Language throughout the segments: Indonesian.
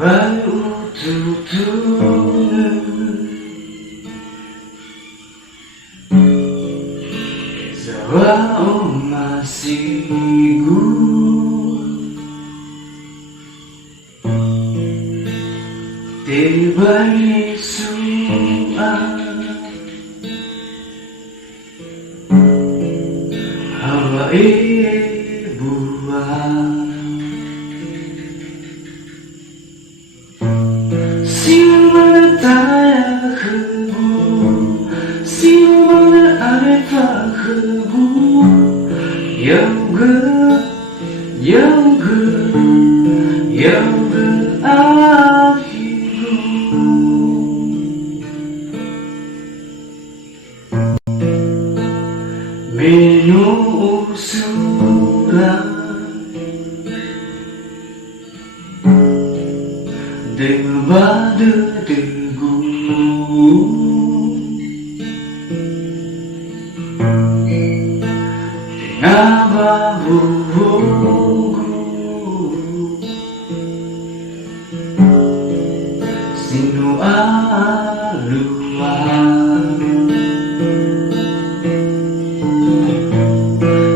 baru tutup Zawao masih tiba Yesuan hawa buah Simana taya kebu Simana arefa kebu Yoga ahiru Menu usulan Debada degu Ngabahugu Sinu aluan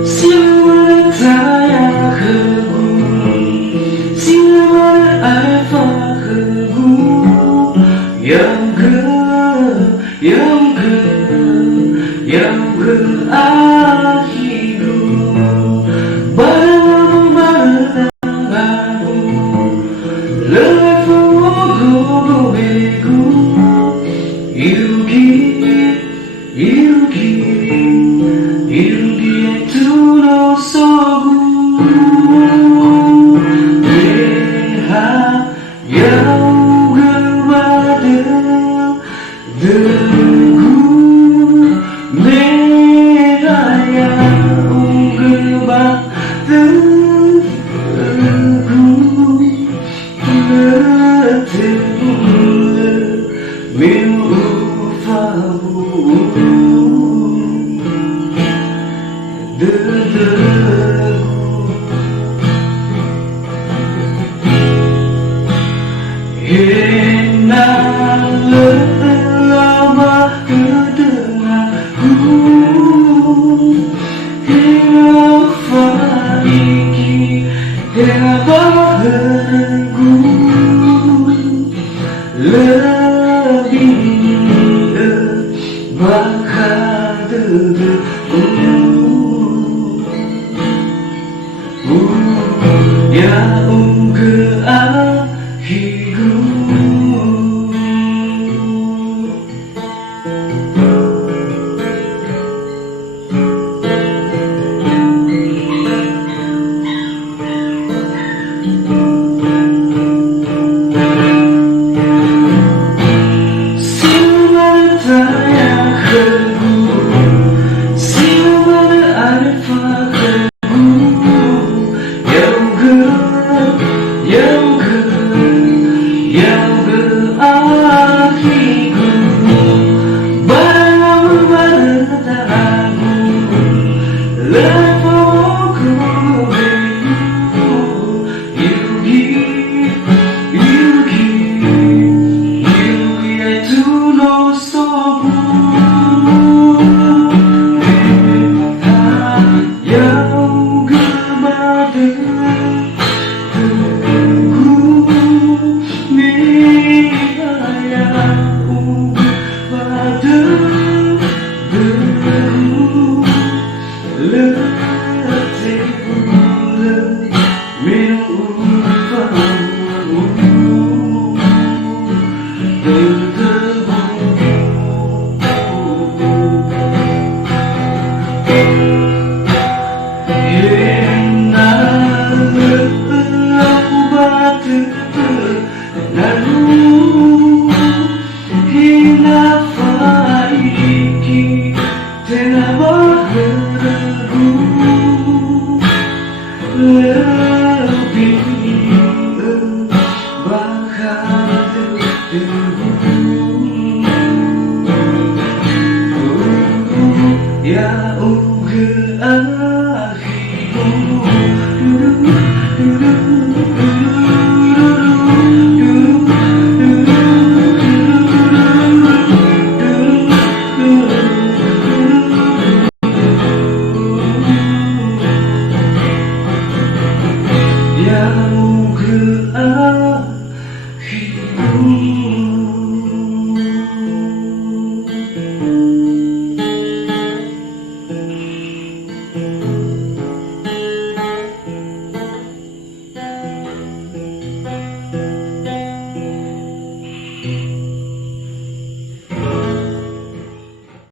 Simana taya kebu Simana arefa kebu Yang akhiru Barang-barang Lefuku begu Irugi tu no sogu Leha yang berbada Degu Meraya unggebah Degu Letebule Minufabu Ya ke akhiru Simana taya kebu Simana arefa kebu Yang akhiru Barang-barang Lefuku begu Yugi tu no sobu Yang berbada Lebih